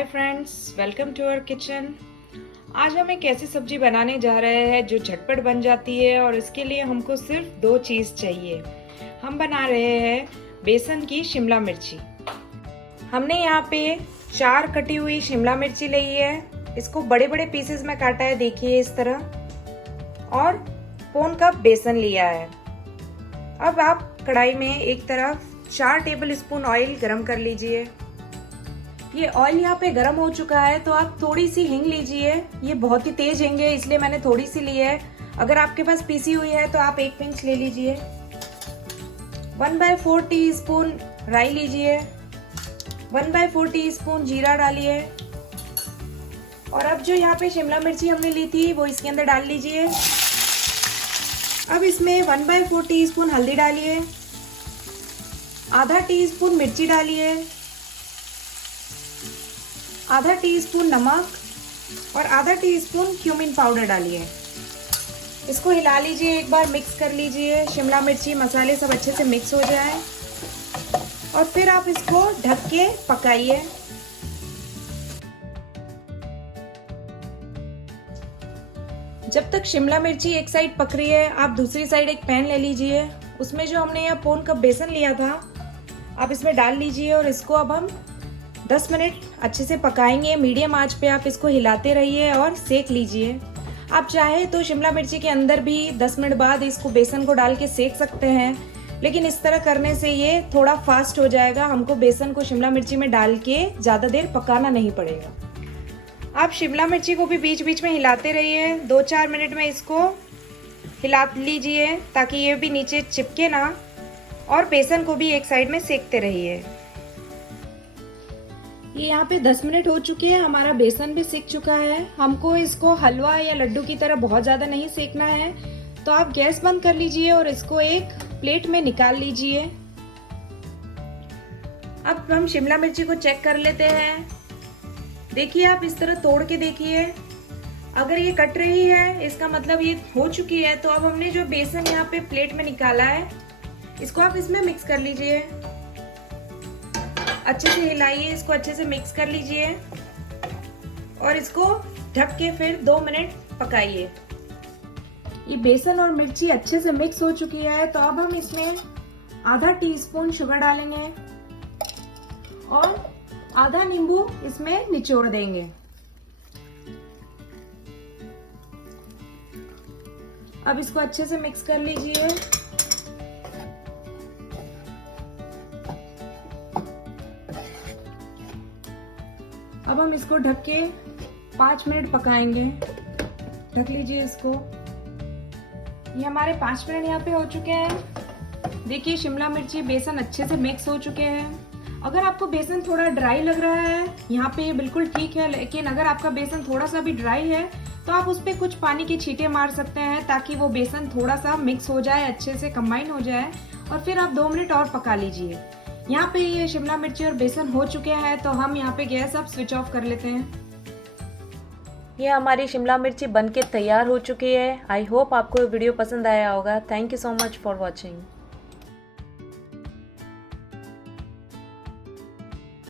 Hi friends, welcome to our kitchen. आज हम एक ऐसी सब्जी बनाने जा रहे हैं जो झटपट बन जाती है और इसके लिए हमको सिर्फ दो चीज़ चाहिए। हम बना रहे हैं बेसन की शिमला मिर्ची। हमने यहाँ पे 4 कटी हुई शिमला मिर्ची ली है। इसको बड़े बड़े पीसेस में काटा है, देखिए इस तरह। और पौन कप बेसन लिया है। अब आप कढ़ाई में एक तरफ 4 टेबल स्पून ऑयल गरम कर लीजिए। ये ऑयल यहाँ पे गरम हो चुका है तो आप थोड़ी सी हींग लीजिए। ये बहुत ही तेज हींग है इसलिए मैंने थोड़ी सी ली है। अगर आपके पास पीसी हुई है तो आप 1 पिंच ले लीजिए। 1/4 टीस्पून राई लीजिए। 1/4 टीस्पून जीरा डालिए। और अब जो यहाँ पे शिमला मिर्ची हमने ली थी वो इसके अंदर डाल लीजिए। अब इसमें 1/4 टीस्पून हल्दी डालिए। आधा टीस्पून मिर्ची डालिए। आधा टीस्पून नमक और आधा टीस्पून क्यूमिन पाउडर डालिए। इसको हिला लीजिए, एक बार मिक्स कर लीजिए। शिमला मिर्ची मसाले सब अच्छे से मिक्स हो जाए और फिर आप इसको ढक के पकाइए। जब तक शिमला मिर्ची एक साइड पक रही है, आप दूसरी साइड एक पैन ले लीजिए। उसमें जो हमने यहाँ पौन कप बेसन लिया था आप इसमें डाल लीजिए और इसको अब हम 10 मिनट अच्छे से पकाएंगे। मीडियम आंच पे आप इसको हिलाते रहिए और सेक लीजिए। आप चाहे तो शिमला मिर्ची के अंदर भी 10 मिनट बाद इसको बेसन को डाल के सेक सकते हैं, लेकिन इस तरह करने से ये थोड़ा फास्ट हो जाएगा। हमको बेसन को शिमला मिर्ची में डाल के ज़्यादा देर पकाना नहीं पड़ेगा। आप शिमला मिर्ची को भी बीच बीच में हिलाते रहिए। 2-4 मिनट में इसको हिला लीजिए ताकि ये भी नीचे चिपके ना, और बेसन को भी एक साइड में सेकते रहिए। ये यहाँ पे 10 मिनट हो चुके हैं, हमारा बेसन भी सिक चुका है। हमको इसको हलवा या लड्डू की तरह बहुत ज़्यादा नहीं सेकना है, तो आप गैस बंद कर लीजिए और इसको एक प्लेट में निकाल लीजिए। अब हम शिमला मिर्ची को चेक कर लेते हैं। देखिए, आप इस तरह तोड़ के देखिए। अगर ये कट रही है इसका मतलब ये हो चुकी है। तो अब हमने जो बेसन यहाँ पे प्लेट में निकाला है इसको आप इसमें मिक्स कर लीजिए। अच्छे से हिलाइए, इसको अच्छे से मिक्स कर लीजिए और इसको ढक के फिर 2 मिनट पकाइए। ये बेसन और मिर्ची अच्छे से मिक्स हो चुकी है तो अब हम इसमें आधा टीस्पून शुगर डालेंगे और आधा नींबू इसमें निचोड़ देंगे। अब इसको अच्छे से मिक्स कर लीजिए। अब हम इसको ढक के 5 मिनट पकाएंगे। ढक लीजिए इसको। ये हमारे 5 मिनट यहाँ पे हो चुके हैं। देखिए, शिमला मिर्ची बेसन अच्छे से मिक्स हो चुके हैं। अगर आपको बेसन थोड़ा ड्राई लग रहा है यहाँ पे ये बिल्कुल ठीक है, लेकिन अगर आपका बेसन थोड़ा सा भी ड्राई है तो आप उस पर कुछ पानी के छींटे मार सकते हैं ताकि वो बेसन थोड़ा सा मिक्स हो जाए, अच्छे से कंबाइन हो जाए। और फिर आप 2 मिनट और पका लीजिए। यहाँ पे ये शिमला मिर्ची और बेसन हो चुके हैं तो हम यहाँ पे गैस अब स्विच ऑफ कर लेते हैं। ये हमारी शिमला मिर्ची बनके तैयार हो चुकी है। आई होप आपको वीडियो पसंद आया होगा। Thank you so much for watching.